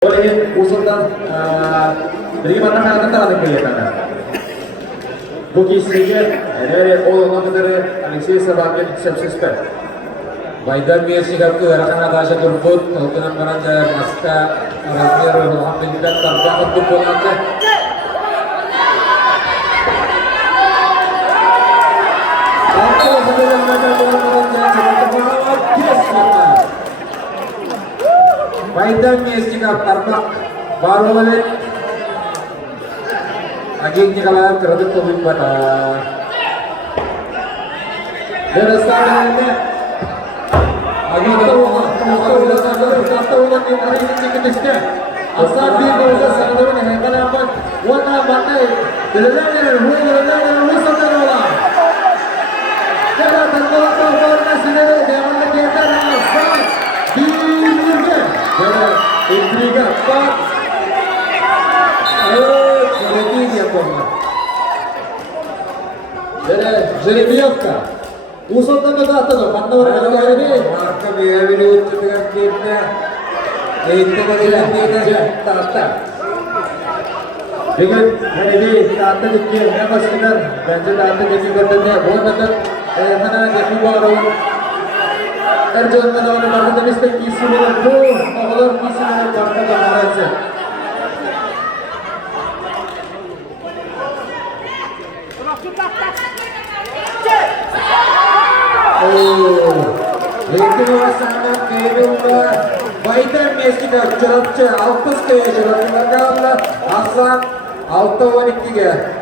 Boleh usulkan dari mana kalian tahu kelihatan? Buki sedikit dari orang dari Alexis sebagai subsistem. Baydan Messi-가 그 열악한 다시 turut untuk menanjar pasca Razmir mengambilkan tanpa untuk bolanya. Aku sedang menanjar Baydan Messi-가 tarpak baru balik akhirnya kalah terhadap Covid pada derasaannya agar tahu yang hari ini cikisnya asal dia bisa sahaja hebat apa warna batai delapan saudara jangan terlalu warna sini jangan terkejar asal di intriga pak jadi dia koma jadi biarkan usulkan ke atas pandangan kali ini maka biar ini untuk dengan kita itu adalah dia tata dengan hari ini tata dikir apa sekitar dan tata jadi katanya buat tata mana jadi baru terjun menawan bahasa mistake isu dengan bu orang isu dengan bahasa bahasa itu sangat kira Baydan Messi-가 저렇게 아웃 스테이지로 들어가면 아산 아웃도어니기가